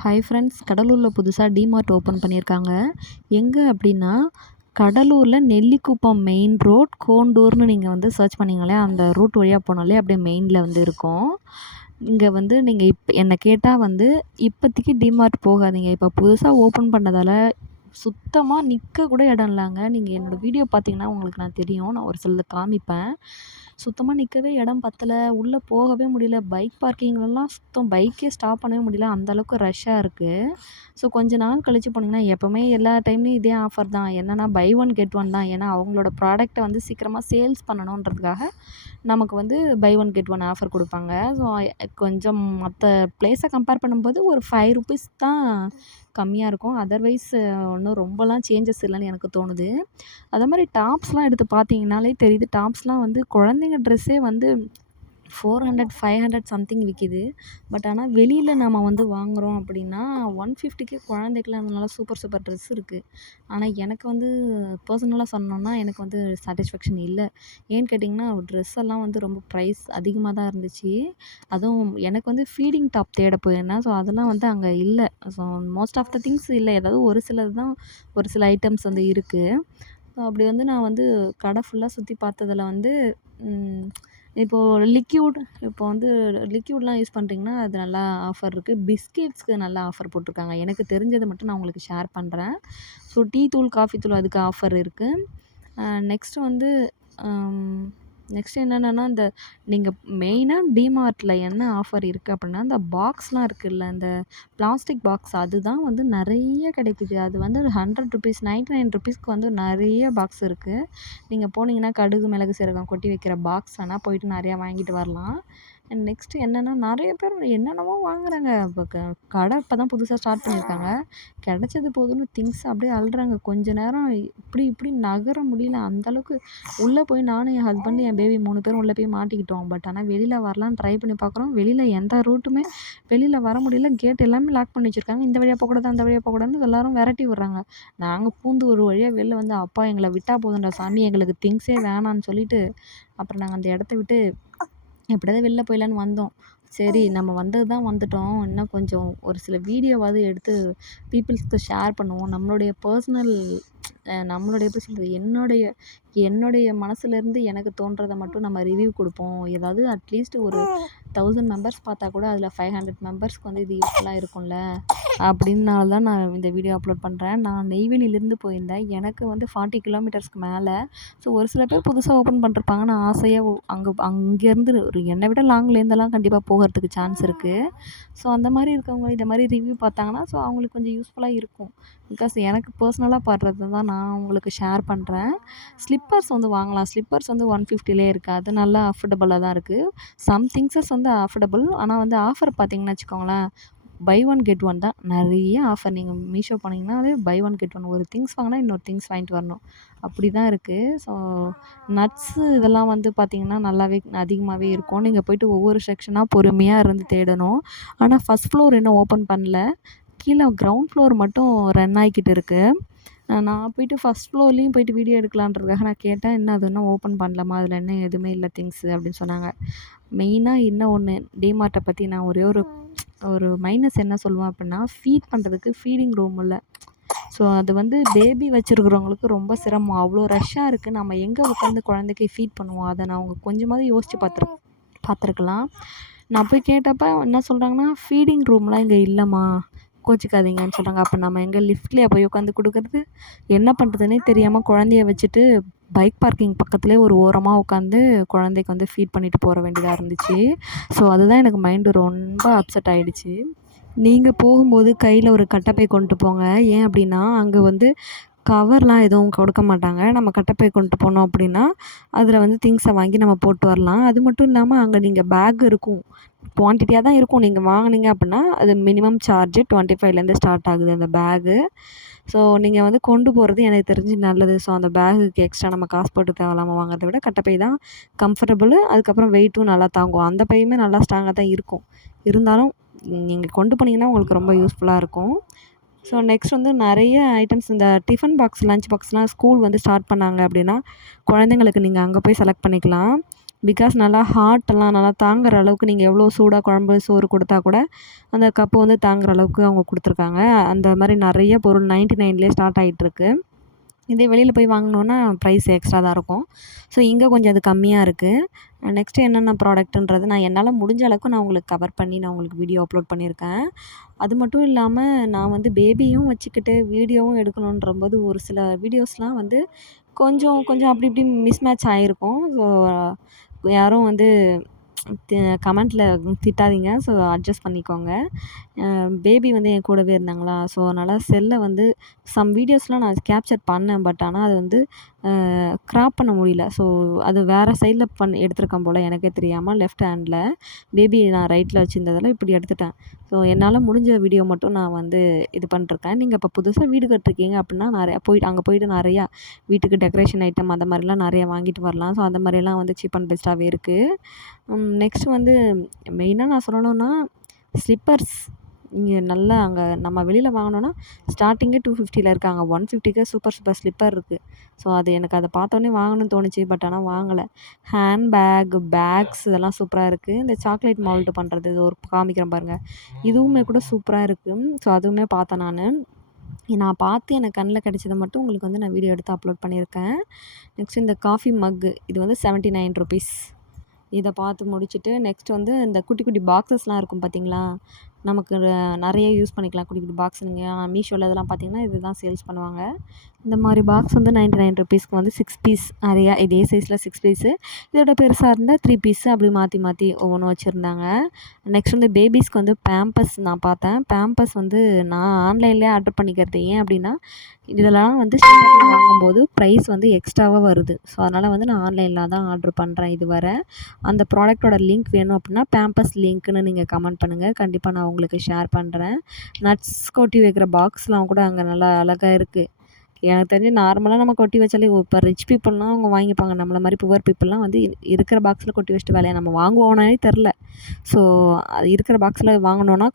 Hi friends, கடலூரில் புதுசாக DMart open பண்ணியிருக்காங்க. எங்கே அப்படின்னா, கடலூரில் நெல்லிக்குப்பம் மெயின் ரோட், கோண்டூர்னு நீங்கள் வந்து சர்ச் பண்ணிங்களே, அந்த ரூட் வழியாக போனாலே அப்படியே மெயினில் வந்து இருக்கும். இங்கே வந்து நீங்கள் என்னை கேட்டால் வந்து இப்போதைக்கு டிமார்ட் போகாதீங்க. இப்போ புதுசாக ஓப்பன் பண்ணதால் சுத்தமாக நிற்க கூட இடம் இல்லைங்க. நீங்கள் என்னோடய வீடியோ பார்த்தீங்கன்னா உங்களுக்கு நான் தெரியும். நான் ஒரு சிலது காமிப்பேன். சுத்தமாக நிற்கவே இடம் பத்தலை, உள்ளே போகவே முடியல. பைக் பார்க்கிங்லலாம் பைக்கே ஸ்டாப் பண்ணவே முடியல. அந்தளவுக்கு ரஷ்ஷாக இருக்குது. ஸோ கொஞ்ச நாள் கழித்து போனீங்கன்னா, எப்போவுமே எல்லா டைம்லேயும் இதே ஆஃபர் தான். என்னென்னா பை ஒன் கெட் ஒன் தான். ஏன்னா அவங்களோட ப்ராடக்ட்டை வந்து சீக்கிரமாக சேல்ஸ் பண்ணணுன்றதுக்காக நமக்கு வந்து buy one get one offer கொடுப்பாங்க. ஸோ கொஞ்சம் மற்ற ப்ளேஸை கம்பேர் பண்ணும்போது ஒரு ₹5 தான் கம்மியாக இருக்கும். அதர்வைஸ் ஒன்றும் ரொம்பலாம் சேஞ்சஸ் இல்லைன்னு எனக்கு தோணுது. அதே மாதிரி டாப்ஸ்லாம் எடுத்து பார்த்தீங்கனாலே தெரியுது. டாப்ஸ்லாம் வந்து குழந்தைங்க ட்ரெஸ்ஸே வந்து 400, 500 சம்திங் விற்கிது. பட் ஆனால் வெளியில் நம்ம வந்து வாங்குகிறோம் அப்படின்னா 150க்கு குழந்தைக்குலாம் நல்லா சூப்பர் சூப்பர் ட்ரெஸ் இருக்குது. ஆனால் எனக்கு வந்து பர்சனலாக சொன்னோன்னா எனக்கு வந்து சாட்டிஸ்ஃபேக்ஷன் இல்லை. ஏன்னு கேட்டிங்கன்னா ட்ரெஸ் எல்லாம் வந்து ரொம்ப ப்ரைஸ் அதிகமாக தான் இருந்துச்சு. அதுவும் எனக்கு வந்து ஃபீடிங் டாப் தேட போயிருந்தேன். ஸோ அதெல்லாம் வந்து அங்கே இல்லை. So most of the things இல்லை. ஏதாவது ஒரு சிலது தான், ஒரு சில ஐட்டம்ஸ் வந்து இருக்குது. ஸோ அப்படி வந்து நான் வந்து கடை ஃபுல்லாக சுற்றி பார்த்ததுல வந்து இப்போது இப்போ வந்து லிக்யூட்லாம் யூஸ் பண்ணுறீங்கன்னா அது நல்லா ஆஃபர் இருக்குது. பிஸ்கெட்ஸ்க்கு நல்லா ஆஃபர் போட்டிருக்காங்க. எனக்கு தெரிஞ்சதை மட்டும் நான் உங்களுக்கு ஷேர் பண்ணுறேன். ஸோ டீ தூள், காஃபி தூள் அதுக்கு ஆஃபர் இருக்குது. நெக்ஸ்ட்டு வந்து நெக்ஸ்ட் என்னென்னா, இந்த நீங்கள் மெயினாக டிமார்ட்டில் என்ன ஆஃபர் இருக்குது அப்படின்னா, இந்த பாக்ஸ்லாம் இருக்குல்ல, இந்த பிளாஸ்டிக் பாக்ஸ் அதுதான் வந்து நிறைய கிடைக்குது. அது வந்து ₹100, ₹99க்கு வந்து நிறைய பாக்ஸ் இருக்குது. நீங்கள் போனீங்கன்னா கடுகு, மிளகு, சீரகம் கொட்டி வைக்கிற பாக்ஸ் வேணால் போயிட்டு நிறையா வாங்கிட்டு வரலாம். அண்ட் நெக்ஸ்ட்டு என்னென்னா, நிறைய பேர் என்னென்னமோ வாங்குறாங்க. இப்போ கடை இப்போ தான் புதுசாக ஸ்டார்ட் பண்ணியிருக்காங்க. கிடைச்சது போதும்னு திங்ஸ் அப்படியே அள்ளுறாங்க. கொஞ்ச நேரம் இப்படி நகர முடியல. அந்தளவுக்கு உள்ளே போய் நானும் என் ஹஸ்பண்டு, என் பேபி 3 பேரும் உள்ளே போய் மாட்டிக்கிட்டோம். பட் ஆனால் வெளியில் வரலான்னு ட்ரை பண்ணி பார்க்குறோம். வெளியில் எந்த ரூட்டுமே வெளியில் வர முடியல. கேட் எல்லாமே லாக் பண்ணி வச்சுருக்காங்க. இந்த வழியாக போகக்கூடாது, அந்த வழியாக போகக்கூடாதுன்னு எல்லோரும் விரட்டி விட்றாங்க. நாங்கள் பூந்து ஒரு வழியாக வெளில வந்து, அப்பா எங்களை விட்டா போதும்டா சாமி, எங்களுக்கு திங்ஸே வேணான்னு சொல்லிட்டு அப்புறம் நாங்கள் அந்த இடத்த விட்டு எப்படியாவது வெளில போயிடலான்னு வந்தோம். சரி நம்ம வந்தது தான் வந்துட்டோம். இன்னும் கொஞ்சம் ஒரு சில வீடியோவாவது எடுத்து பீப்புள்ஸ்க்கு ஷேர் பண்ணுவோம். நம்மளுடைய பர்சனல் நம்மளுடைய எப்படி சொல்கிறது, என்னுடைய மனசுலேருந்து எனக்கு தோன்றதை மட்டும் நம்ம ரிவ்யூ கொடுப்போம். ஏதாவது அட்லீஸ்ட் ஒரு 1000 மெம்பர்ஸ் பார்த்தா கூட அதில் 500 மெம்பர்ஸ்க்கு வந்து இது யூஸ்ஃபுல்லாக இருக்கும்ல அப்படின்னால தான் நான் இந்த வீடியோ அப்லோட் பண்ணுறேன். நான் நெய்வேலியிலேருந்து போயிருந்தேன். எனக்கு வந்து 40 கிலோமீட்டர்ஸ்க்கு மேலே. ஸோ ஒரு சில பேர் புதுசாக ஓப்பன் பண்ணிருப்பாங்க. நான் ஆசையாக அங்கேருந்து ஒரு என்னை விட லாங்லேருந்தெல்லாம் கண்டிப்பாக போகிறதுக்கு சான்ஸ் இருக்குது. ஸோ அந்த மாதிரி இருக்கவங்க இந்த மாதிரி ரிவ்யூ பார்த்தாங்கன்னா ஸோ அவங்களுக்கு கொஞ்சம் யூஸ்ஃபுல்லாக இருக்கும். பிகாஸ் எனக்கு பர்சனலாக படுறது தான் நான் உங்களுக்கு ஷேர் பண்ணுறேன். ஸ்லிப்பர்ஸ் வந்து வாங்கலாம். ஸ்லிப்பர்ஸ் வந்து 150லே இருக்குது. அது நல்லா அஃபோர்டபுளாக தான் இருக்குது. சம் திங்ஸஸ் வந்து அஃபோர்டபுள். ஆனால் வந்து ஆஃபர் பார்த்தீங்கன்னு வச்சுக்கோங்களேன், பை ஒன் கெட் ஒன் தான். நிறைய ஆஃபர். நீங்கள் மீஷோ போனீங்கன்னாலே பை ஒன் கெட் ஒன். ஒரு திங்ஸ் வாங்கினா இன்னொரு திங்ஸ் வாங்கிட்டு வரணும். அப்படி தான் இருக்குது. ஸோ நட்ஸு இதெல்லாம் வந்து பார்த்திங்கன்னா நல்லாவே அதிகமாகவே இருக்கும். நீங்கள் போய்ட்டு ஒவ்வொரு செக்ஷனாக பொறுமையாக இருந்து தேடணும். ஆனால் ஃபஸ்ட் ஃப்ளோர் இன்னும் ஓப்பன் பண்ணல. கீழே கிரவுண்ட் ஃப்ளோர் மட்டும் ரன் ஆகிக்கிட்டு இருக்குது. நான் போய்ட்டு ஃபஸ்ட் ஃப்ளோர்லேயும் போய்ட்டு வீடியோ எடுக்கலான்றதுக்காக நான் கேட்டேன். இன்னும் அது இன்னும் ஓப்பன் பண்ணலம்மா, அதில் இன்னும் எதுவுமே இல்லை திங்ஸு அப்படின்னு சொன்னாங்க. மெயினாக இன்னும் ஒன்று, டிமார்ட்டை பற்றி நான் ஒரே ஒரு மைனஸ் என்ன சொல்லுவேன் அப்படின்னா, ஃபீட் பண்ணுறதுக்கு ஃபீடிங் ரூம் இல்லை. ஸோ அது வந்து பேபி வச்சுருக்கிறவங்களுக்கு ரொம்ப சிரமம். அவ்வளோ ரஷ்ஷாக இருக்குது. நம்ம எங்கே உட்காந்து குழந்தைக்கு ஃபீட் பண்ணுவோம்? அதை நான் அவங்க கொஞ்சமாவது யோசித்து பார்த்துருக்கலாம். நான் போய் கேட்டப்போ என்ன சொல்கிறாங்கன்னா, ஃபீடிங் ரூம்லாம் இங்கே இல்லைம்மா, கோச்சிக்காதீங்கன்னு சொல்கிறாங்க. அப்போ நம்ம எங்கே லிஃப்ட்லேயே போய் உட்காந்து கொடுக்குறது? என்ன பண்ணுறதுனே தெரியாமல் குழந்தைய வச்சுட்டு பைக் பார்க்கிங் பக்கத்துலேயே ஒரு ஓரமாக உட்காந்து குழந்தைக்கு வந்து ஃபீட் பண்ணிவிட்டு போக வேண்டியதாக இருந்துச்சு. ஸோ அதுதான் எனக்கு மைண்டு ரொம்ப அப்செட் ஆகிடுச்சு. நீங்கள் போகும்போது கையில் ஒரு கட்டைப்பை கொண்டு போங்க. ஏன் அப்படின்னா அங்கே வந்து கவர்லாம் எதுவும் கொடுக்க மாட்டாங்க. நம்ம கட்டைப்பை கொண்டு போனோம் அப்படின்னா அதில் வந்து திங்ஸை வாங்கி நம்ம போட்டு வரலாம். அது மட்டும் இல்லாமல் அங்கே நீங்கள் பேக் இருக்கும். குவான்டிட்டியாக தான் இருக்கும். நீங்கள் வாங்கினீங்க அப்படின்னா அது மினிமம் சார்ஜு 25லேருந்து ஸ்டார்ட் ஆகுது அந்த பேகு. ஸோ நீங்கள் வந்து கொண்டு போகிறது எனக்கு தெரிஞ்சு நல்லது. ஸோ அந்த பேகுக்கு எக்ஸ்ட்ரா நம்ம காசு போட்டு தேவையில்லாமல் வாங்குறத விட கட்டைப்பை தான் கம்ஃபர்டபுளு. அதுக்கப்புறம் வெயிட்டும் நல்லா தாங்கும். அந்த பையுமே நல்லா ஸ்ட்ராங்காக தான் இருக்கும். இருந்தாலும் நீங்கள் கொண்டு போனீங்கன்னா உங்களுக்கு ரொம்ப யூஸ்ஃபுல்லாக இருக்கும். ஸோ நெக்ஸ்ட் வந்து நிறைய ஐட்டம்ஸ், இந்த டிஃபன் பாக்ஸ், லஞ்ச் பாக்ஸ்லாம் ஸ்கூல் வந்து ஸ்டார்ட் பண்ணாங்க அப்படின்னா குழந்தைங்களுக்கு நீங்கள் அங்கே போய் செலக்ட் பண்ணிக்கலாம். பிகாஸ் நல்லா ஹாட்டெல்லாம் நல்லா தாங்குற அளவுக்கு நீங்கள் எவ்வளோ சூடாக குழம்பு சோறு கொடுத்தா கூட அந்த கப்பு வந்து தாங்குற அளவுக்கு அவங்க கொடுத்துருக்காங்க. அந்த மாதிரி நிறைய பொருள் 99லேயே ஸ்டார்ட் ஆகிட்டுருக்கு. இதே வெளியில் போய் வாங்கினோன்னா ப்ரைஸ் எக்ஸ்ட்ரா தான் இருக்கும். ஸோ இங்கே கொஞ்சம் அது கம்மியாக இருக்குது. நெக்ஸ்ட்டு என்னென்ன ப்ராடக்ட்டுன்றது நான் என்னால் முடிஞ்ச அளவுக்கு நான் உங்களுக்கு கவர் பண்ணி நான் உங்களுக்கு வீடியோ அப்லோட் பண்ணியிருக்கேன். அது மட்டும் இல்லாமல் நான் வந்து பேபியும் வச்சுக்கிட்டு வீடியோவும் எடுக்கணுன்றபோது ஒரு சில வீடியோஸ்லாம் வந்து கொஞ்சம் கொஞ்சம் அப்படி இப்படி மிஸ்மேட்ச் ஆகிருக்கும். ஸோ யாரும் வந்து கமெண்ட்டில் திட்டாதீங்க. ஸோ அட்ஜஸ்ட் பண்ணிக்கோங்க. பேபி வந்து என் கூடவே இருந்தாங்களா, ஸோ அதனால் செல்லை வந்து சம் வீடியோஸ்லாம் நான் கேப்சர் பண்ணேன். பட் ஆனால் அது வந்து க்ராப் பண்ண முடியல. ஸோ அது வேறு சைடில் எடுத்திருக்கேன் போல் எனக்கே தெரியாமல் லெஃப்ட் ஹேண்டில் பேபி நான் ரைட்டில் வச்சுருந்ததில் இப்படி எடுத்துட்டேன். ஸோ என்னால் முடிஞ்ச வீடியோ மட்டும் நான் வந்து இது பண்ணிருக்கேன். நீங்கள் இப்போ புதுசாக வீடு கட்டிருக்கீங்க அப்படின்னா அங்கே போயிட்டு நிறையா வீட்டுக்கு டெக்கரேஷன் ஐட்டம் அந்த மாதிரிலாம் நிறையா வாங்கிட்டு வரலாம். ஸோ அந்த மாதிரியெல்லாம் வந்து சீப் அண்ட் பெஸ்ட்டாகவே இருக்குது. நெக்ஸ்ட் வந்து மெயினாக நான் சொல்லணும்னா ஸ்லிப்பர்ஸ். இங்கே நல்லா அங்கே நம்ம வெளியில் வாங்கினோன்னா ஸ்டார்டிங்கே 250ல் இருக்காங்க. 150க்கு சூப்பர் சூப்பர் ஸ்லிப்பர் இருக்குது. ஸோ அது எனக்கு அதை பார்த்தோன்னே வாங்கணும்னு தோணுச்சு. பட் ஆனால் வாங்கலை. பேக்ஸ் இதெல்லாம் சூப்பராக இருக்குது. இந்த சாக்லேட் மால்ட்டு பண்ணுறது இது ஒரு காமிக்கிறேன் பாருங்கள். இதுவுமே கூட சூப்பராக இருக்குது. ஸோ அதுவுமே பார்த்தேன் நான் பார்த்து எனக்கு கண்ணில் கிடைச்சதை மட்டும் உங்களுக்கு வந்து நான் வீடியோ எடுத்து அப்லோட் பண்ணியிருக்கேன். நெக்ஸ்ட் இந்த காஃபி மக்கு இது வந்து 79 ருபீஸ். இதை பார்த்து முடிச்சுட்டு நெக்ஸ்ட் வந்து இந்த குட்டி குட்டி பாக்ஸஸ்லாம் இருக்கும் பார்த்தீங்களா, நமக்கு நிறைய யூஸ் பண்ணிக்கலாம். குட்டி குட்டி பாக்ஸ் நீங்கள் மீஷோவில் இதெல்லாம் பார்த்தீங்கன்னா இதுதான் சேல்ஸ் பண்ணுவாங்க. இந்த மாதிரி பாக்ஸ் வந்து 99 ருபீஸ்க்கு வந்து 6 பீஸ் நிறையா இதே சைஸில் 6 பீஸு. இதோட பெருசாக இருந்தால் 3 பீஸு அப்படி மாற்றி மாற்றி ஒவ்வொன்றும் வச்சுருந்தாங்க. நெக்ஸ்ட் வந்து பேபிஸ்க்கு வந்து பேம்பர்ஸ் நான் பார்த்தேன். பேம்பர்ஸ் வந்து நான் ஆன்லைன்லேயே ஆர்டர் பண்ணிக்கிறது. ஏன் அப்படின்னா இதெல்லாம் வந்து ஸ்டோரில் வாங்கும்போது ப்ரைஸ் வந்து எக்ஸ்ட்ராவாக வருது. ஸோ அதனால் வந்து நான் ஆன்லைனில் தான் ஆர்டர் பண்ணுறேன் இதுவரை. அந்த ப்ராடக்ட்டோட லிங்க் வேணும் அப்படின்னா பேம்பர்ஸ் லிங்க்குன்னு நீங்கள் கமெண்ட் பண்ணுங்கள். கண்டிப்பாக நான் உங்களுக்கு ஷேர் பண்ணுறேன். நட்ஸ் கொட்டி வைக்கிற பாக்ஸ்லாம் கூட அங்கே நல்லா அழகாக இருக்குது. எனக்கு தெரிஞ்சு நார்மலாக நம்ம கொட்டி வச்சாலே இப்போ ரிச் பீப்புள்லாம் அவங்க வாங்கிப்பாங்க. நம்மள மாதிரி புவர் பீப்புள்லாம் வந்து இருக்கிற பாக்ஸில் கொட்டி வச்சுட்டு வேலையை நம்ம வாங்குவோனாலே தெரில. ஸோ அது இருக்கிற பாக்ஸில் வாங்கினோன்னா